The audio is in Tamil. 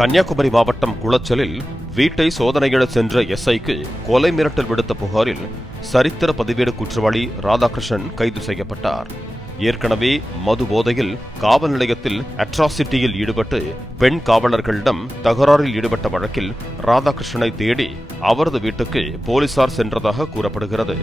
கன்னியாகுமரி மாவட்டம் குளச்சலில் வீட்டை சோதனையிட சென்ற எஸ்ஐக்கு கொலை மிரட்டல் விடுத்த புகாரில் சரித்திர பதிவேடு குற்றவாளி ராதாகிருஷ்ணன் கைது செய்யப்பட்டார். ஏற்கனவே மது போதையில் காவல் நிலையத்தில் அட்ராசிட்டியில் ஈடுபட்டு பெண் காவலர்களிடம் தகராறில் ஈடுபட்ட வழக்கில் ராதாகிருஷ்ணனை தேடி அவரது வீட்டுக்கு போலீசார் சென்றதாக கூறப்படுகிறது.